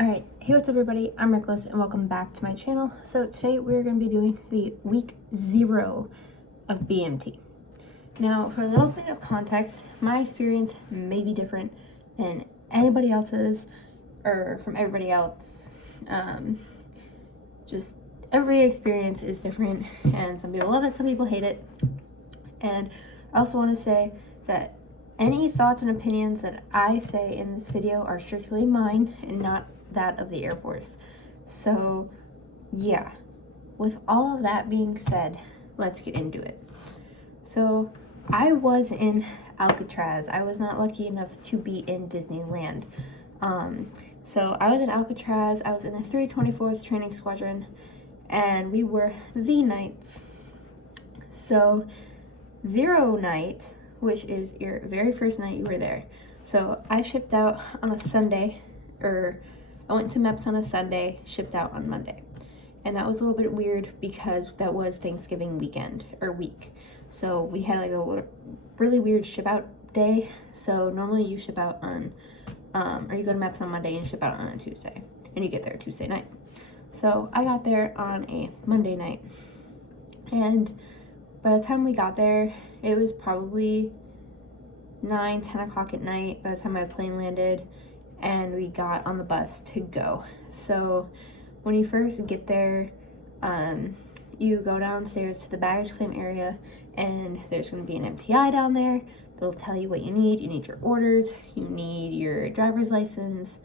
Alright, hey what's up everybody, I'm Reckless and welcome back to my channel. So today we're going to be doing the week 0 of BMT. Now for a little bit of context, my experience may be different than anybody else's or from everybody else. Just every experience is different and some people love it, some people hate it. And I also want to say that any thoughts and opinions that I say in this video are strictly mine and not that of the Air Force. So yeah, with all of that being said, let's get into it. So I was in Alcatraz. I was not lucky enough to be in Disneyland. So I was in Alcatraz. I was in the 324th Training Squadron and we were the Knights. So 0 night, which is your very first night you were there. So I shipped out on a Sunday, or I went to MEPS on a Sunday, shipped out on Monday. And that was a little bit weird because that was Thanksgiving weekend, or week. So we had like a really weird ship out day. So normally you ship out on, or you go to MEPS on Monday and ship out on a Tuesday. And you get there Tuesday night. So I got there on a Monday night. And by the time we got there, it was probably 9-10 o'clock at night by the time my plane landed and we got on the bus to go. So when you first get there, you go downstairs to the baggage claim area and there's going to be an MTI down there. They'll tell you what you need. You need your orders, you need your driver's license,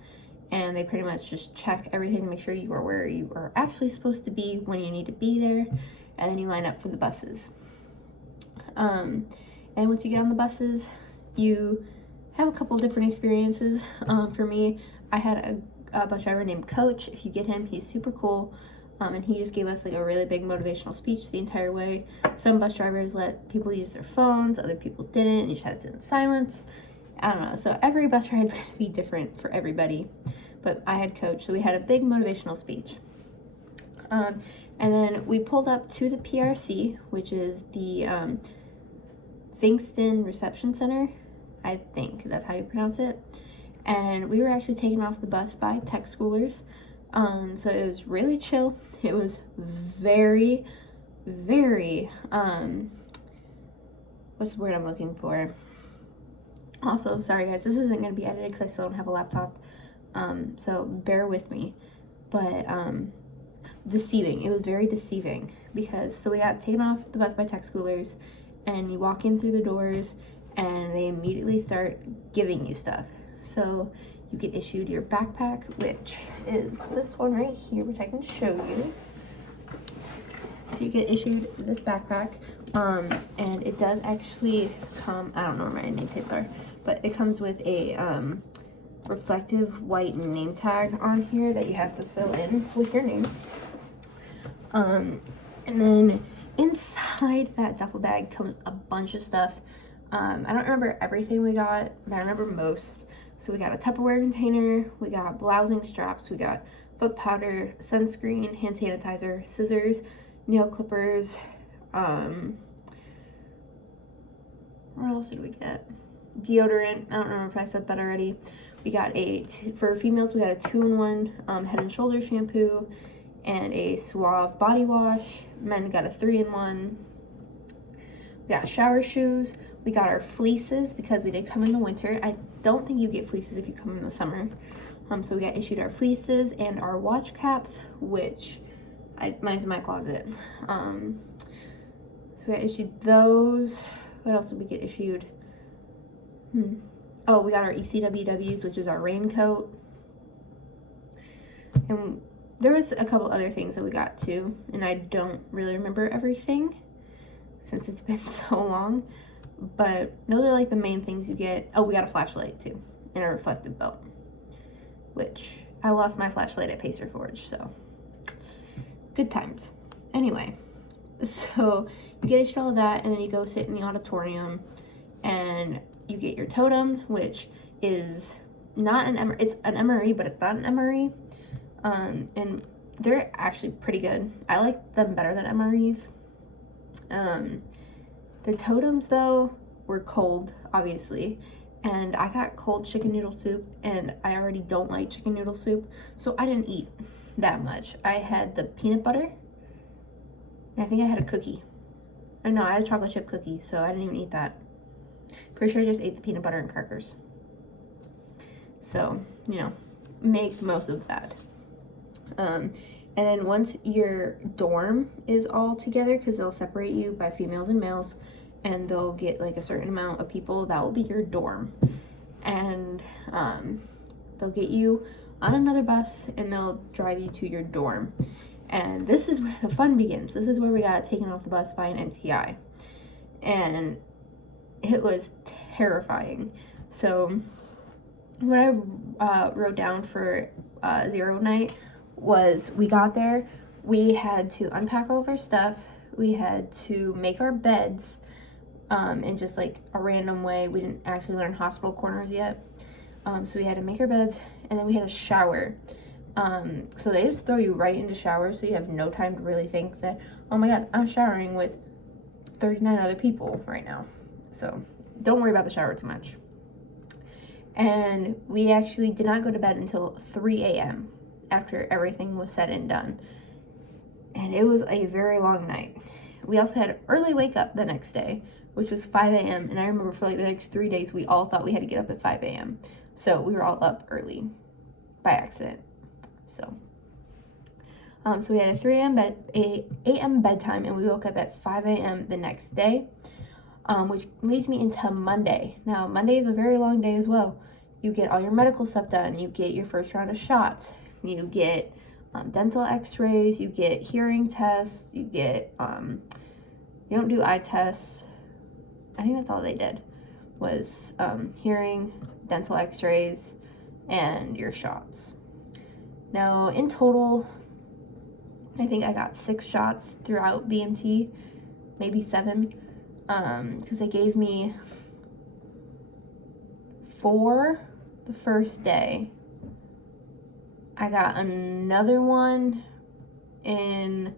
and they pretty much just check everything to make sure you are where you are actually supposed to be when you need to be there, and then you line up for the buses. And once you get on the buses, you have a couple different experiences. For me, I had a bus driver named Coach. If you get him, he's super cool. And he just gave us like a really big motivational speech the entire way. Some bus drivers let people use their phones, other people didn't, and you just had to sit in silence. I don't know. So every bus ride is going to be different for everybody. But I had Coach, so we had a big motivational speech. And then we pulled up to the PRC, which is the Fingston Reception Center. I think that's how you pronounce it. And we were actually taken off the bus by tech schoolers. So it was really chill. It was very, very, what's the word I'm looking for? Also, sorry guys, this isn't going to be edited because I still don't have a laptop. So bear with me. But, deceiving. It was very deceiving because, so we got taken off the bus by tech schoolers and you walk in through the doors and they immediately start giving you stuff. So you get issued your backpack, which is this one right here, which I can show you. So you get issued this backpack, and it does actually come, I don't know where my name tags are, but it comes with a reflective white name tag on here that you have to fill in with your name. And then inside that duffel bag comes a bunch of stuff. I don't remember everything we got, but I remember most. So we got a Tupperware container, we got blousing straps, we got foot powder, sunscreen, hand sanitizer, scissors, nail clippers. What else did we get? Deodorant. I don't remember if I said that already. We got for females, we got a 2-in-1 Head and Shoulder shampoo and a Suave body wash. Men got a 3-in-1. We got shower shoes. We got our fleeces because we did come in the winter. I don't think you get fleeces if you come in the summer. So we got issued our fleeces and our watch caps, which mine's in my closet. So we got issued those. What else did we get issued? Oh, we got our ECWWs, which is our raincoat. And there was a couple other things that we got too, and I don't really remember everything since it's been so long. But those are like the main things you get. Oh, we got a flashlight too, and a reflective belt, which I lost my flashlight at Pacer Forge, so good times. Anyway, so you get issued all of that, and then you go sit in the auditorium, and you get your totem, which is not an it's an MRE, but it's not an MRE. And they're actually pretty good. I like them better than MREs. The totems though were cold, obviously, and I got cold chicken noodle soup, and I already don't like chicken noodle soup, so I didn't eat that much. I had the peanut butter, and I think I had a cookie. Oh no, I had a chocolate chip cookie, so I didn't even eat that. Pretty sure I just ate the peanut butter and crackers. So, you know, make most of that. And then once your dorm is all together, because they'll separate you by females and males, and they'll get like a certain amount of people, that will be your dorm. And they'll get you on another bus, and they'll drive you to your dorm. And this is where the fun begins. This is where we got taken off the bus by an MTI. And it was terrifying. So what I wrote down for zero night was, we got there, we had to unpack all of our stuff, we had to make our beds in just like a random way. We didn't actually learn hospital corners yet. So we had to make our beds, and then we had a shower. So they just throw you right into showers, so you have no time to really think that, oh my god, I'm showering with 39 other people right now. So don't worry about the shower too much. And we actually did not go to bed until 3 a.m. after everything was said and done. And it was a very long night. We also had an early wake up the next day, which was 5 a.m. And I remember for like the next 3 days, we all thought we had to get up at 5 a.m. So we were all up early by accident. So we had a 3 a.m. bedtime, and we woke up at 5 a.m. the next day, which leads me into Monday. Now, Monday is a very long day as well. You get all your medical stuff done. You get your first round of shots. You get dental x-rays. You get hearing tests. You get, you don't do eye tests. I think that's all they did was hearing, dental x-rays, and your shots. Now, in total, I think I got 6 shots throughout BMT, maybe 7, because they gave me 4 the first day. I got another one in,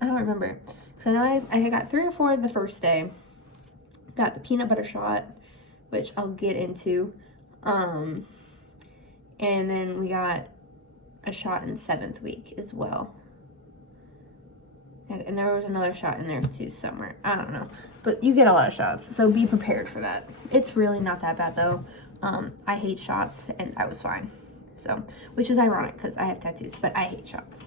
I don't remember, because I know I got 3 or 4 the first day. Got the peanut butter shot, which I'll get into. And then we got a shot in the 7th week as well. And there was another shot in there too somewhere. I don't know. But you get a lot of shots, so be prepared for that. It's really not that bad though. I hate shots, and I was fine. So, which is ironic because I have tattoos, but I hate shots.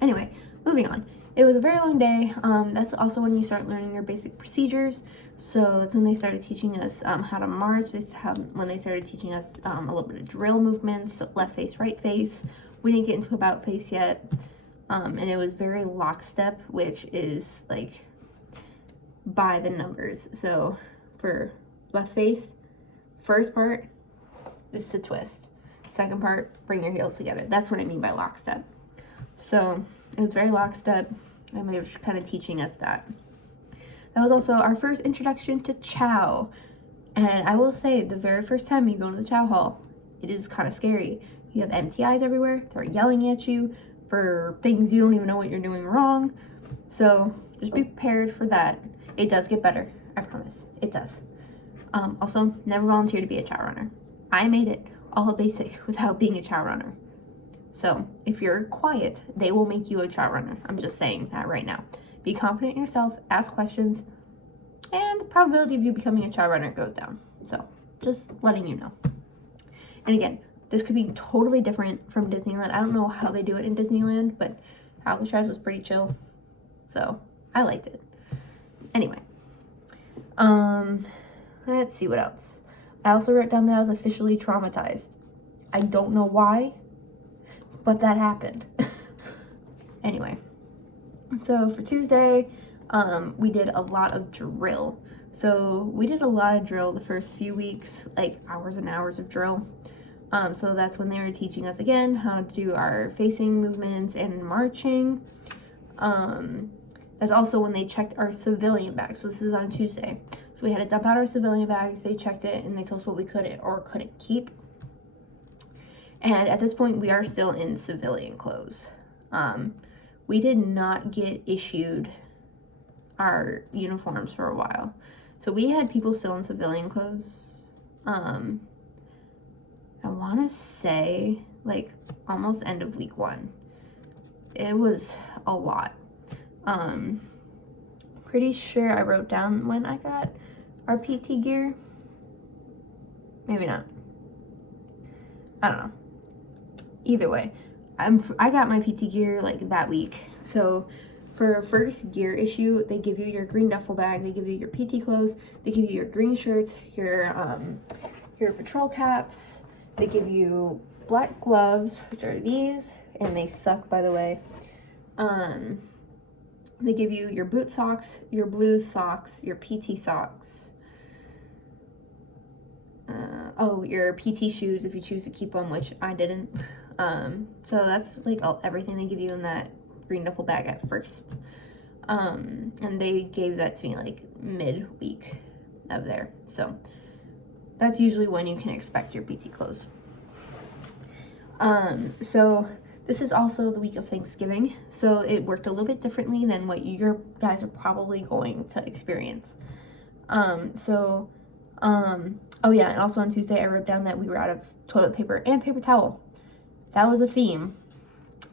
Anyway, moving on. It was a very long day. That's also when you start learning your basic procedures. So that's when they started teaching us how to march. When they started teaching us a little bit of drill movements, so left face, right face. We didn't get into about face yet. And it was very lockstep, which is like by the numbers. So for left face, first part is to twist. Second part, bring your heels together. That's what I mean by lockstep. So it was very lockstep, and they were kind of teaching us that. That was also our first introduction to chow. And I will say, the very first time you go into the chow hall, it is kind of scary. You have MTIs everywhere. They're yelling at you for things you don't even know what you're doing wrong. So just be prepared for that. It does get better. I promise. It does. Also, never volunteer to be a chow runner. I made it all basic without being a chow runner. So if you're quiet, they will make you a chow runner. I'm just saying that right now. Be confident in yourself, ask questions, and the probability of you becoming a chow runner goes down. So just letting you know. And again, this could be totally different from Disneyland. I don't know how they do it in Disneyland, but Alcatraz was pretty chill. So I liked it. Anyway, let's see what else. I also wrote down that I was officially traumatized. I don't know why, but that happened. Anyway, so for Tuesday, we did a lot of drill. So we did a lot of drill the first few weeks, like hours and hours of drill. So that's when they were teaching us again how to do our facing movements and marching. That's also when they checked our civilian bags. So this is on Tuesday. So we had to dump out our civilian bags. They checked it and they told us what we could or couldn't keep. And at this point, we are still in civilian clothes. We did not get issued our uniforms for a while. So we had people still in civilian clothes. I want to say like almost end of week 1. It was a lot. Pretty sure I wrote down when I got our PT gear. Maybe not. I don't know. Either way, I got my PT gear like that week. So for first gear issue, they give you your green duffel bag, they give you your PT clothes, they give you your green shirts, your patrol caps, they give you black gloves, which are these, and they suck, by the way. They give you your boot socks, your blue socks, your PT socks. Your PT shoes if you choose to keep them, which I didn't. So that's like everything they give you in that green duffel bag at first. And they gave that to me like mid-week of there. So that's usually when you can expect your PT clothes. So this is also the week of Thanksgiving, so it worked a little bit differently than what you guys are probably going to experience. Oh yeah, and also on Tuesday I wrote down that we were out of toilet paper and paper towel. That was a theme.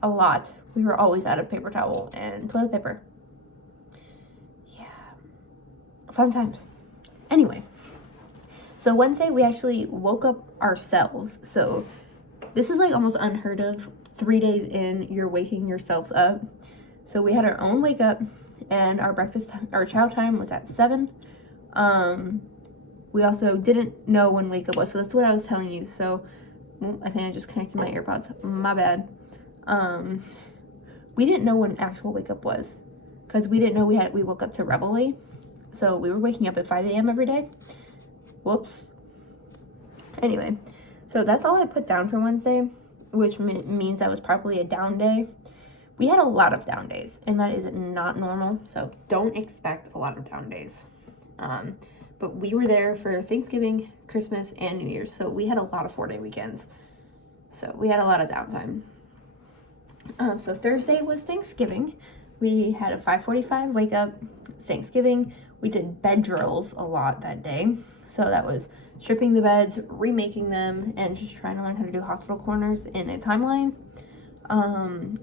A lot. We were always out of paper towel and toilet paper. Yeah. Fun times. Anyway. So Wednesday we actually woke up ourselves. So this is like almost unheard of. 3 days in, you're waking yourselves up. So we had our own wake up, and our chow time was at 7. We also didn't know when wake up was, so that's what I was telling you. So I think I just connected my AirPods. My bad. We didn't know when actual wake up was, because we didn't know we woke up to Reveille. So we were waking up at 5 a.m. every day. Whoops. Anyway, so that's all I put down for Wednesday, which means that was probably a down day. We had a lot of down days, and that is not normal, so don't expect a lot of down days. But we were there for Thanksgiving, Christmas, and New Year's, so we had a lot of 4-day weekends. So we had a lot of downtime. So Thursday was Thanksgiving. We had a 5:45 wake up. It was Thanksgiving. We did bed drills a lot that day. So that was stripping the beds, remaking them, and just trying to learn how to do hospital corners in a timeline.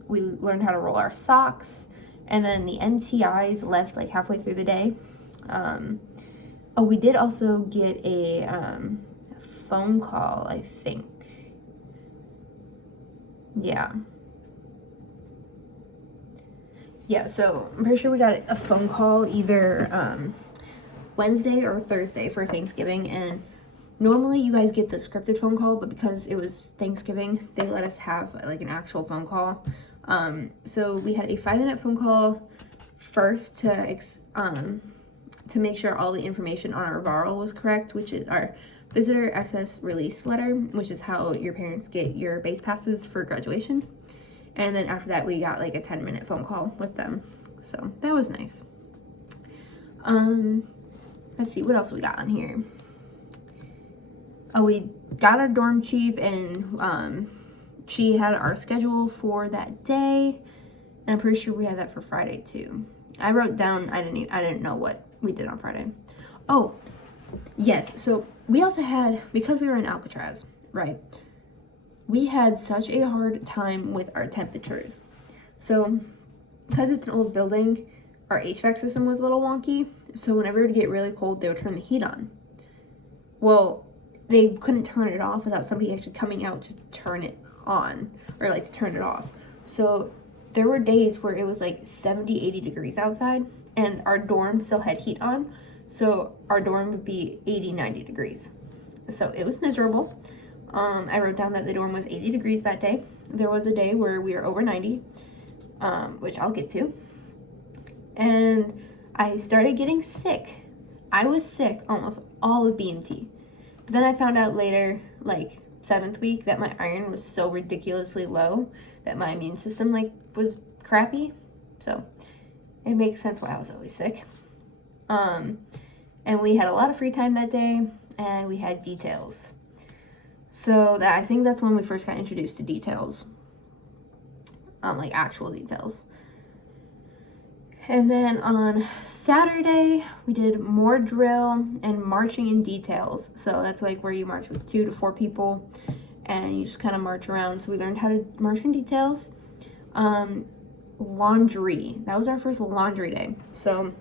We learned how to roll our socks, and then the MTIs left like halfway through the day. We did also get a phone call, I think. Yeah, so I'm pretty sure we got a phone call either Wednesday or Thursday for Thanksgiving, and normally you guys get the scripted phone call, but because it was Thanksgiving, they let us have like an actual phone call. So we had a 5-minute phone call first to make sure all the information on our VARL was correct, which is our visitor access release letter, which is how your parents get your base passes for graduation. And then after that, we got like a 10-minute phone call with them. So that was nice. Let's see, what else we got on here? We got our dorm chief, and she had our schedule for that day. And I'm pretty sure we had that for Friday too. I wrote down, I didn't know what we did on Friday. Oh, yes. So we also had, because we were in Alcatraz, right? We had such a hard time with our temperatures. So because it's an old building, our HVAC system was a little wonky. So whenever it would get really cold, they would turn the heat on. Well, they couldn't turn it off without somebody actually coming out to turn it on, or like to turn it off. So there were days where it was like 70, 80 degrees outside, and our dorm still had heat on. So our dorm would be 80, 90 degrees. So it was miserable. I wrote down that the dorm was 80 degrees that day. There was a day where we were over 90, which I'll get to. And I started getting sick. I was sick almost all of BMT. But then I found out later, like 7th week, that my iron was so ridiculously low that my immune system like was crappy. So it makes sense why I was always sick. And we had a lot of free time that day, and we had details. So I think that's when we first got introduced to details, like actual details. And then on Saturday, we did more drill and marching in details. So that's like where you march with 2 to 4 people and you just kind of march around. So we learned how to march in details. Laundry. That was our first laundry day. So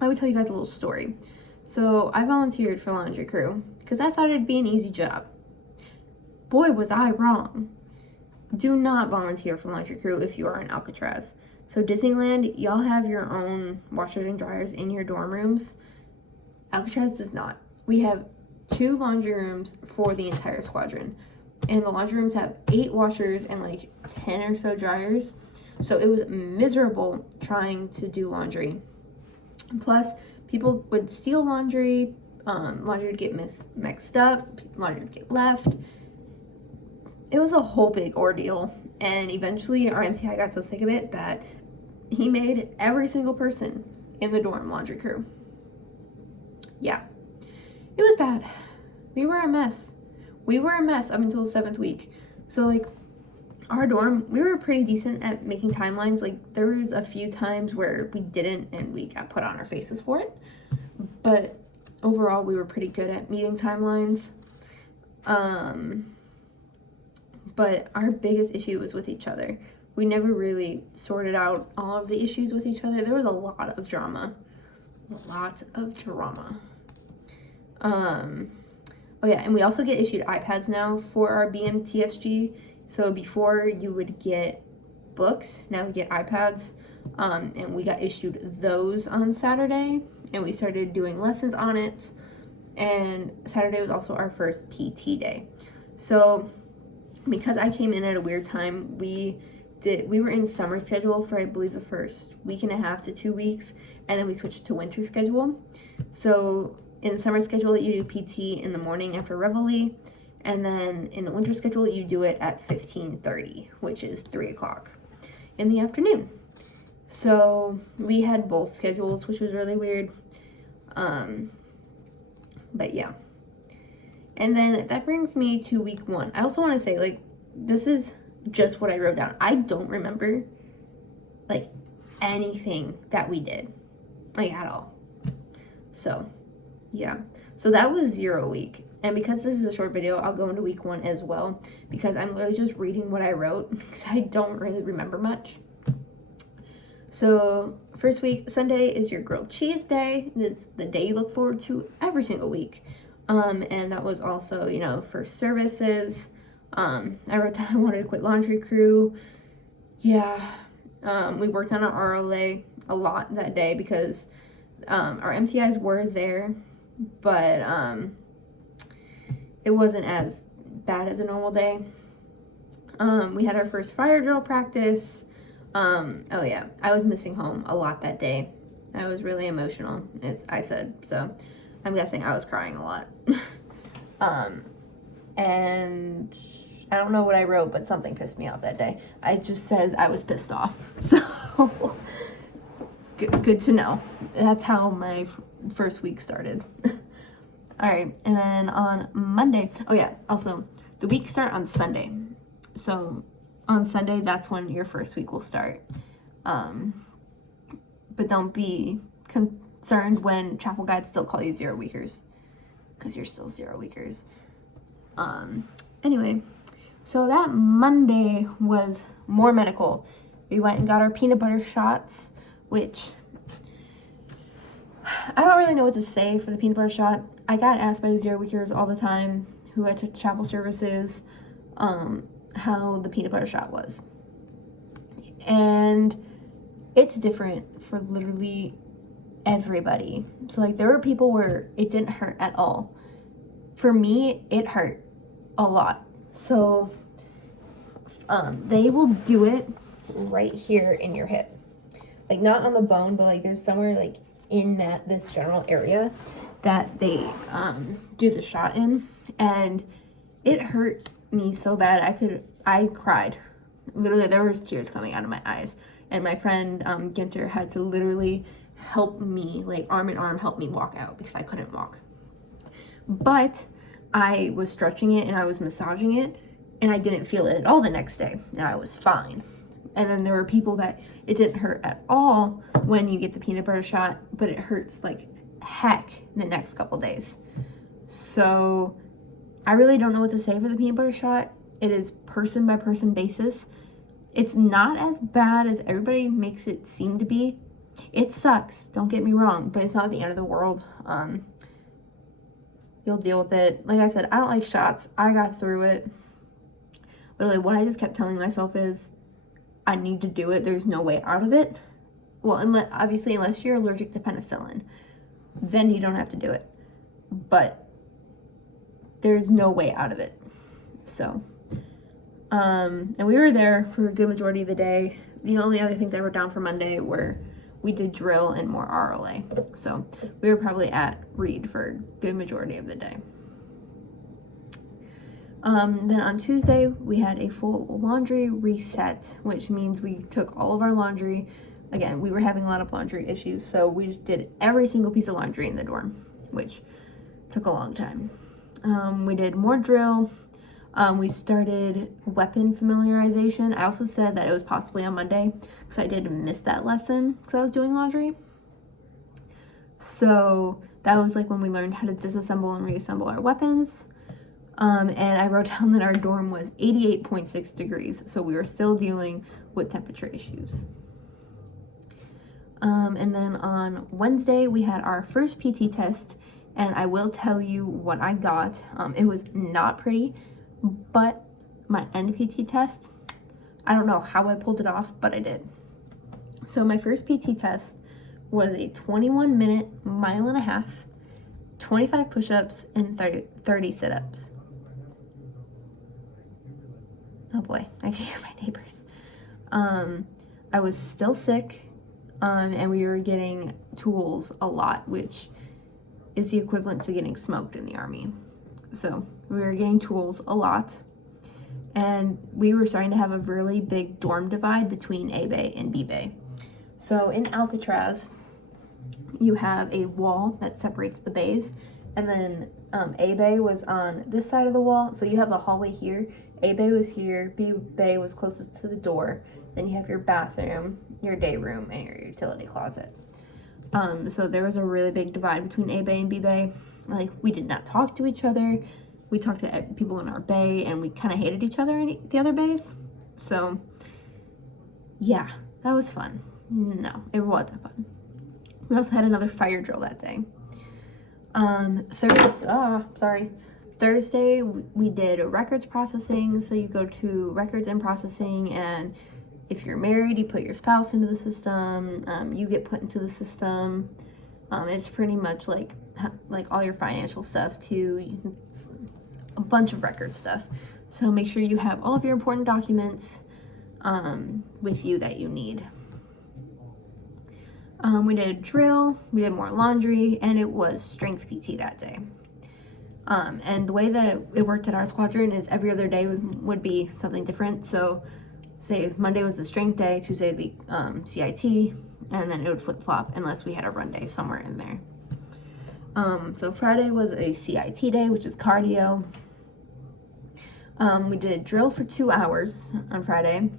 I would tell you guys a little story. So I volunteered for laundry crew because I thought it'd be an easy job. Boy, was I wrong. Do not volunteer for laundry crew if you are in Alcatraz. So Disneyland, y'all have your own washers and dryers in your dorm rooms. Alcatraz does not. We have 2 laundry rooms for the entire squadron. And the laundry rooms have 8 washers and like 10 or so dryers. So it was miserable trying to do laundry. Plus, people would steal laundry. Laundry would get mixed up. Laundry would get left. It was a whole big ordeal. And eventually our MTI got so sick of it that he made every single person in the dorm laundry crew. Yeah, it was bad. We were a mess. We were a mess up until the 7th week. So like our dorm, we were pretty decent at making timelines. Like there was a few times where we didn't and we got put on our faces for it. But overall, we were pretty good at meeting timelines. But our biggest issue was with each other. We never really sorted out all of the issues with each other. There was a lot of drama. Oh yeah, and we also get issued iPads now for our BMTSG. So before you would get books, now we get iPads. And we got issued those on Saturday, and we started doing lessons on it. And Saturday was also our first PT day. So because I came in at a weird time, we were in summer schedule for I believe the first week and a half to 2 weeks, and then we switched to winter schedule. So in the summer schedule, you do PT in the morning after Reveille, and then in the winter schedule, you do it at 15:30, which is 3 o'clock in the afternoon. So we had both schedules, which was really weird. But yeah. And then that brings me to week 1. I also want to say, like, this is just what I wrote down. I don't remember, like, anything that we did, like, at all. So, yeah. So that was 0 week. And because this is a short video, I'll go into week 1 as well, because I'm literally just reading what I wrote, because I don't really remember much. So, first week, Sunday is your grilled cheese day. It is the day you look forward to every single week. And that was also, you know, for services. I wrote down I wanted to quit laundry crew. Yeah. We worked on our RLA a lot that day because our MTIs were there, but it wasn't as bad as a normal day. We had our first fire drill practice. Oh yeah, I was missing home a lot that day. I was really emotional, as I said, so I'm guessing I was crying a lot. And I don't know what I wrote, but something pissed me off that day. I just says I was pissed off. So good to know. That's how my first week started. All right, and then on Monday, oh yeah, also the week start on Sunday. So on Sunday, that's when your first week will start. But don't be concerned when chapel guides still call you 0 weekers, because you're still 0 weekers. Anyway, so that Monday was more medical. We went and got our peanut butter shots, which I don't really know what to say for the peanut butter shot. I got asked by the 0 weekers all the time who I took chapel services how the peanut butter shot was. And it's different for literally everybody. So like there were people where it didn't hurt at all. For me, it hurt a lot. So they will do it right here in your hip. Like not on the bone, but like there's somewhere like in this general area that they do the shot in, and it hurt me so bad I cried. Literally there was tears coming out of my eyes, and my friend Ginter had to literally help me, like arm in arm, help me walk out because I couldn't walk. But I was stretching it and I was massaging it, and I didn't feel it at all the next day, and I was fine. And then there were people that it didn't hurt at all when you get the peanut butter shot, but it hurts like heck the next couple days. So I really don't know what to say for the peanut butter shot. It is person by person basis. It's not as bad as everybody makes it seem to be. It sucks, don't get me wrong, but it's not the end of the world. You'll deal with it. Like I said, I don't like shots. I got through it. Literally, what I just kept telling myself is, I need to do it. There's no way out of it. Well, unless you're allergic to penicillin, then you don't have to do it. But there's no way out of it. So, and we were there for a good majority of the day. The only other things I wrote down for Monday were we did drill and more RLA. So we were probably at Reed for a good majority of the day. Then on Tuesday, we had a full laundry reset, which means we took all of our laundry. Again, we were having a lot of laundry issues, so we just did every single piece of laundry in the dorm, which took a long time. We did more drill. We started weapon familiarization. I also said that it was possibly on Monday because I did miss that lesson because I was doing laundry. So that was like when we learned how to disassemble and reassemble our weapons. And I wrote down that our dorm was 88.6 degrees, so we were still dealing with temperature issues. And then on Wednesday, we had our first PT test, and I will tell you what I got. It was not pretty, but my end PT test, I don't know how I pulled it off, but I did. So my first PT test was a 21-minute, 1.5 miles, 25 push-ups, and 30 sit-ups. Oh boy, I can hear my neighbors. I was still sick, and we were getting tools a lot, which is the equivalent to getting smoked in the Army. So we were getting tools a lot, and we were starting to have a really big dorm divide between A Bay and B Bay. So in Alcatraz, you have a wall that separates the bays, and then A Bay was on this side of the wall, so you have the hallway here. A Bay was here, B Bay was closest to the door, then you have your bathroom, your day room, and your utility closet. So there was a really big divide between A Bay and B Bay. Like, we did not talk to each other. We talked to people in our bay, and we kind of hated each other in the other bays. So, yeah, that was fun. No, it wasn't fun. We also had another fire drill that day. Thursday, we did records processing. So you go to records and processing, and if you're married, you put your spouse into the system. You get put into the system. It's pretty much like all your financial stuff too. It's a bunch of record stuff. So make sure you have all of your important documents with you that you need. We did drill, we did more laundry, and it was strength PT that day. And the way that it worked at our squadron is every other day would be something different. So say if Monday was the strength day, Tuesday would be CIT, and then it would flip-flop unless we had a run day somewhere in there. So Friday was a CIT day, which is cardio. We did drill for 2 hours on Friday,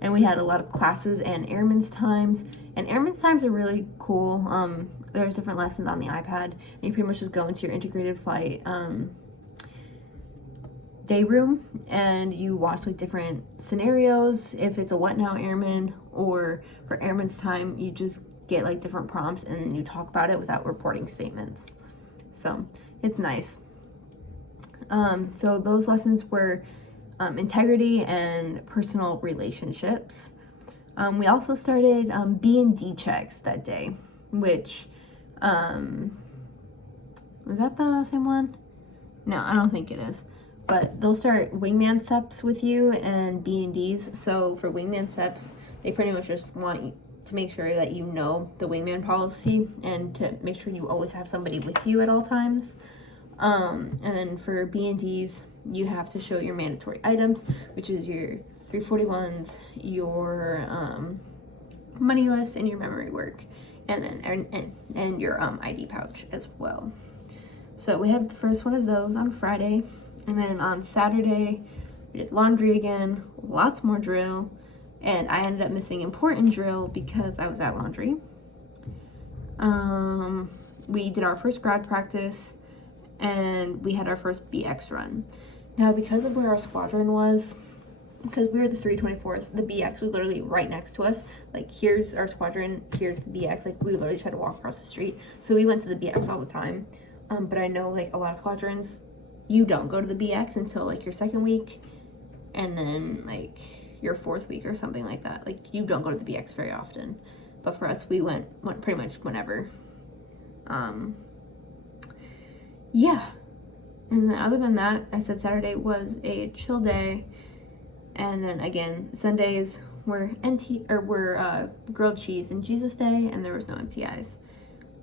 and we had a lot of classes and airmen's times. And airmen's times are really cool. There's different lessons on the iPad, and you pretty much just go into your integrated flight day room, and you watch like different scenarios. If it's a what now airman, or for airmen's time, you just get like different prompts and you talk about it without reporting statements. So it's nice. So those lessons were integrity and personal relationships. We also started B&D checks that day, which was that the same one? No, I don't think it is. But they'll start wingman steps with you and B&Ds. So for wingman steps, they pretty much just want you to make sure that you know the wingman policy and to make sure you always have somebody with you at all times. And then for B&Ds, you have to show your mandatory items, which is your 341s, your money list, and your memory work, and then and your ID pouch as well. So we had the first one of those on Friday. And then on Saturday, we did laundry again, lots more drill, and I ended up missing important drill because I was at laundry. We did our first grad practice, and we had our first BX run. Now, because of where our squadron was, because we were the 324th, the BX was literally right next to us. Like, here's our squadron, here's the BX. Like, we literally just had to walk across the street. So we went to the BX all the time. But I know, like, a lot of squadrons, you don't go to the BX until, like, your second week, and then, like, your fourth week or something like that. Like, you don't go to the BX very often. But for us, we went pretty much whenever. Yeah. And then other than that, I said Saturday was a chill day. And then again, Sundays were grilled cheese and Jesus Day, and there was no MTIs.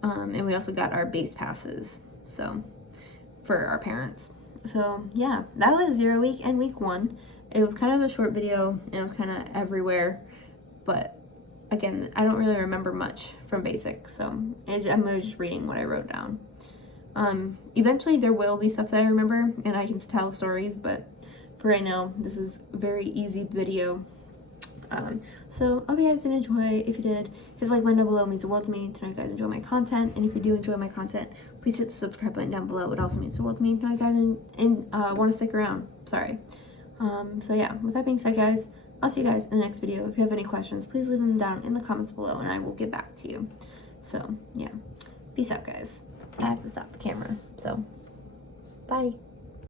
And we also got our base passes, so for our parents. So yeah, that was 0 week and week 1. It was kind of a short video, and it was kind of everywhere, but again, I don't really remember much from basic, so I'm just reading what I wrote down. Eventually there will be stuff that I remember, and I can tell stories, but for right now, this is a very easy video. So I hope you guys did enjoy. If you did, hit the like button down below. It means the world to me to know you guys enjoy my content. And if you do enjoy my content, please hit the subscribe button down below. It also means the world to me to know you guys want to stick around. Sorry. So yeah, with that being said, guys, I'll see you guys in the next video. If you have any questions, please leave them down in the comments below, and I will get back to you. So yeah, peace out, guys. I have to stop the camera, so bye.